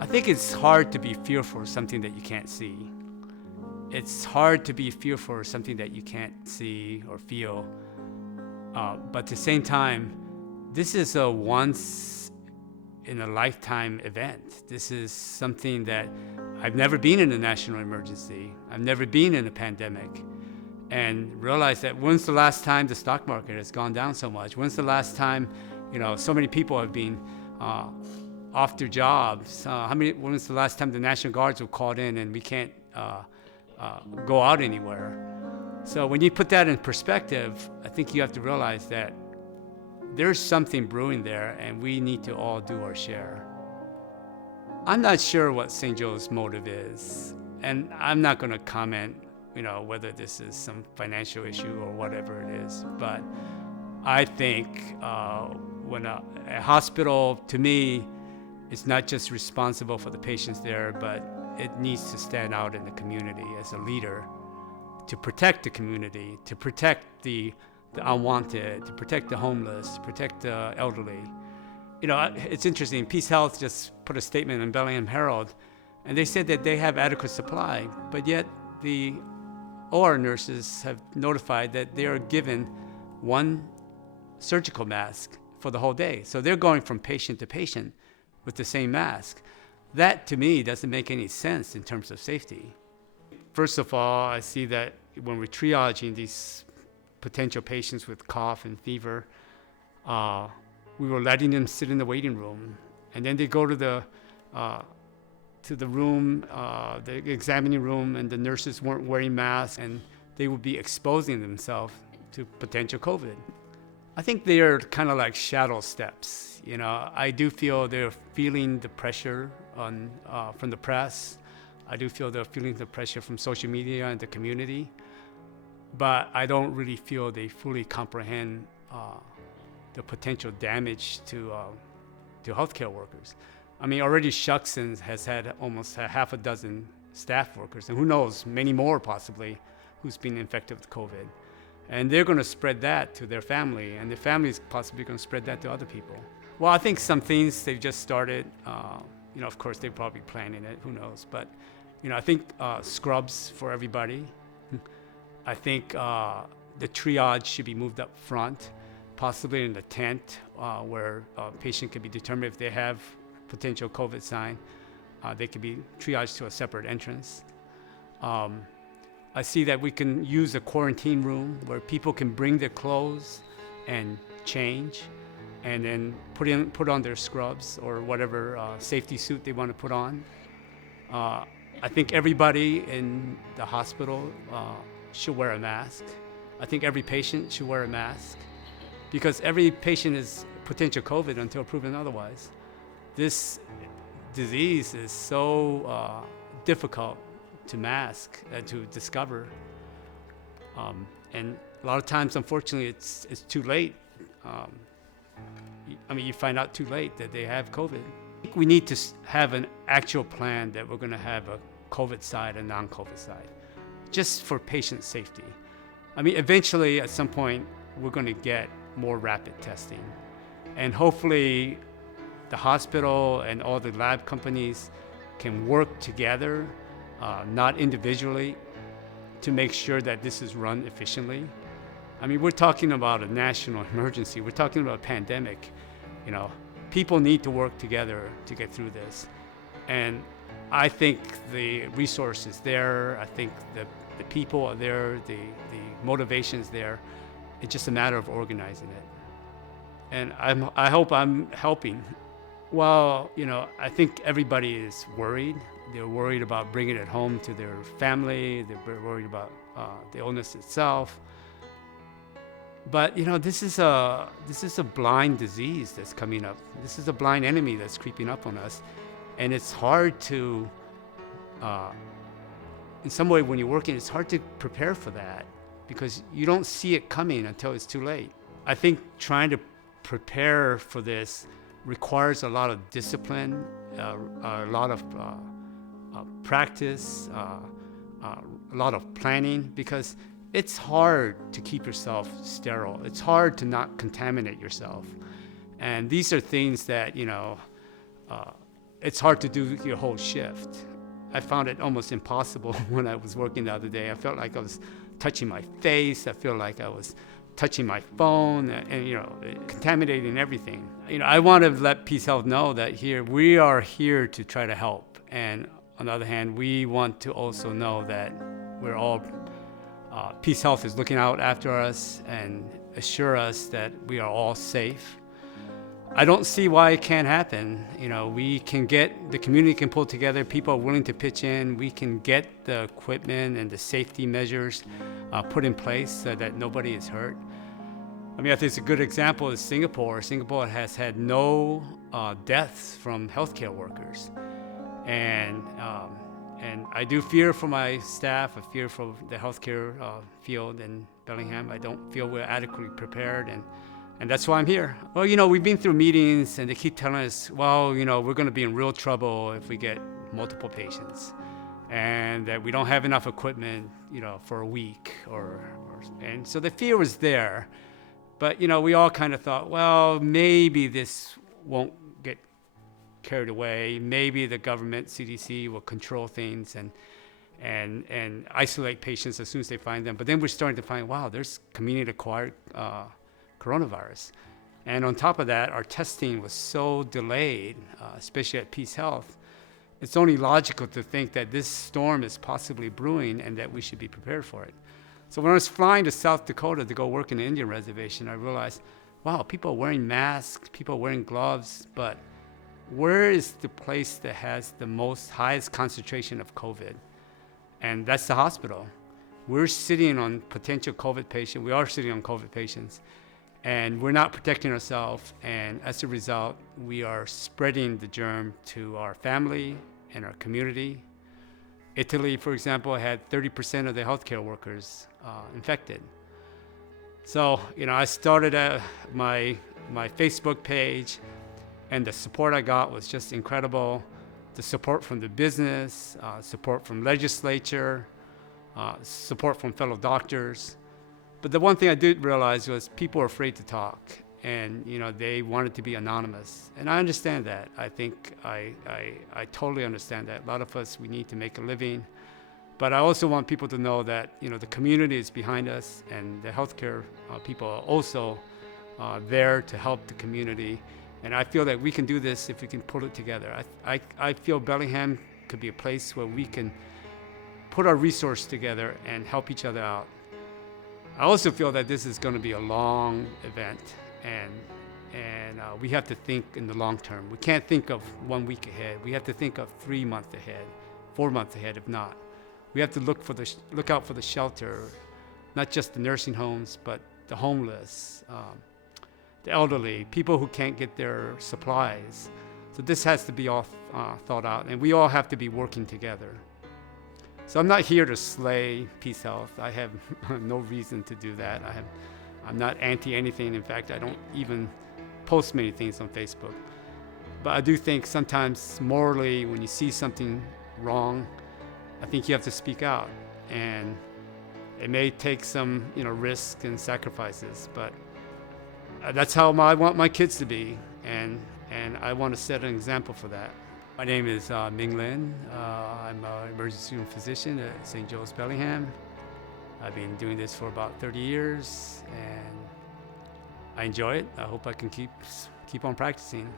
I think it's hard to be fearful of something that you can't see. It's hard to be fearful of something that you can't see or feel. But at the same time, this is a once in a lifetime event. This is something that I've never been in a national emergency. I've never been in a pandemic. And realize that when's the last time the stock market has gone down so much? When's the last time, so many people have been off their jobs? When's the last time the National Guards were called in and we can't go out anywhere? So when you put that in perspective, I think you have to realize that there's something brewing there and we need to all do our share. I'm not sure what St. Joe's motive is, and I'm not going to comment whether this is some financial issue or whatever it is. But I think when a hospital, to me, is not just responsible for the patients there, but it needs to stand out in the community as a leader to protect the community, to protect the unwanted, to protect the homeless, to protect the elderly. It's interesting. Peace Health just put a statement in Bellingham Herald, and they said that they have adequate supply, but yet the OR nurses have notified that they are given one surgical mask for the whole day. So they're going from patient to patient with the same mask. That, to me, doesn't make any sense in terms of safety. First of all, I see that when we're triaging these potential patients with cough and fever, we were letting them sit in the waiting room, and then they go to the room, the examining room, and the nurses weren't wearing masks, and they would be exposing themselves to potential COVID. I think they are kind of like shadow steps. I do feel they're feeling the pressure from the press. I do feel they're feeling the pressure from social media and the community, but I don't really feel they fully comprehend the potential damage to healthcare workers. I mean, already Shuckson has had almost half a dozen staff workers, and who knows, many more possibly, who's been infected with COVID. And they're going to spread that to their family, and their family is possibly going to spread that to other people. Well, I think some things they've just started. Of course, they're probably planning it, who knows. But, I think scrubs for everybody. I think the triage should be moved up front, possibly in the tent where a patient can be determined if they have potential COVID sign. They can be triaged to a separate entrance. I see that we can use a quarantine room where people can bring their clothes and change, and then put on their scrubs or whatever safety suit they want to put on. I think everybody in the hospital should wear a mask. I think every patient should wear a mask, because every patient is potential COVID until proven otherwise. This disease is so difficult to mask and to discover. And a lot of times, unfortunately, it's too late. You find out too late that they have COVID. We need to have an actual plan that we're going to have a COVID side and non-COVID side, just for patient safety. Eventually, at some point, we're going to get more rapid testing. And hopefully, the hospital and all the lab companies can work together, not individually, to make sure that this is run efficiently. We're talking about a national emergency. We're talking about a pandemic. People need to work together to get through this. And I think the resource is there. I think the people are there. The motivation is there. It's just a matter of organizing it. And I hope I'm helping. Well, I think everybody is worried. They're worried about bringing it home to their family. They're worried about the illness itself. But this is a blind disease that's coming up. This is a blind enemy that's creeping up on us, and it's hard to, in some way, when you're working, it's hard to prepare for that because you don't see it coming until it's too late. I think trying to prepare for this requires a lot of discipline, a lot of practice, a lot of planning, because it's hard to keep yourself sterile. It's hard to not contaminate yourself. And these are things that, it's hard to do your whole shift. I found it almost impossible when I was working the other day. I felt like I was touching my face. I feel like I was touching my phone and contaminating everything. I want to let Peace Health know that we are here to try to help. And on the other hand, we want to also know that we're all, Peace Health is looking out after us and assure us that we are all safe. I don't see why it can't happen. The community can pull together, people are willing to pitch in, we can get the equipment and the safety measures put in place so that nobody is hurt. I think it's a good example is Singapore. Singapore has had no deaths from healthcare workers. And I do fear for my staff, I fear for the healthcare field in Bellingham. I don't feel we're adequately prepared. And that's why I'm here. Well, we've been through meetings and they keep telling us, well, we're going to be in real trouble if we get multiple patients and that we don't have enough equipment, for a week and so the fear was there. But, we all kind of thought, well, maybe this won't get carried away. Maybe the government, CDC, will control things and isolate patients as soon as they find them. But then we're starting to find, wow, there's community-acquired coronavirus. And on top of that, our testing was so delayed, especially at Peace Health. It's only logical to think that this storm is possibly brewing and that we should be prepared for it. So when I was flying to South Dakota to go work in the Indian reservation, I realized, wow, people are wearing masks, people are wearing gloves, but where is the place that has the highest concentration of COVID? And that's the hospital. We're sitting on potential COVID patients. We are sitting on COVID patients. And we're not protecting ourselves, and as a result, we are spreading the germ to our family and our community. Italy, for example, had 30% of the healthcare workers infected. So, I started my Facebook page, and the support I got was just incredible. The support from the business, support from legislature, support from fellow doctors. But the one thing I did realize was people are afraid to talk, and they wanted to be anonymous, and I understand that. I think I totally understand that. A lot of us, we need to make a living, but I also want people to know that the community is behind us, and the healthcare people are also there to help the community, and I feel that we can do this if we can pull it together. I feel Bellingham could be a place where we can put our resources together and help each other out. I also feel that this is going to be a long event, and we have to think in the long term. We can't think of 1 week ahead. We have to think of 3 months ahead, 4 months ahead, if not. We have to look out for the shelter, not just the nursing homes, but the homeless, the elderly, people who can't get their supplies. So this has to be all thought out, and we all have to be working together. So I'm not here to slay Peace Health. I have no reason to do that. I'm not anti anything. In fact, I don't even post many things on Facebook. But I do think sometimes morally, when you see something wrong, I think you have to speak out. And it may take some, risk and sacrifices, but that's how I want my kids to be. And I want to set an example for that. My name is Ming Lin. I'm an emergency room physician at St. Joe's Bellingham. I've been doing this for about 30 years, and I enjoy it. I hope I can keep on practicing.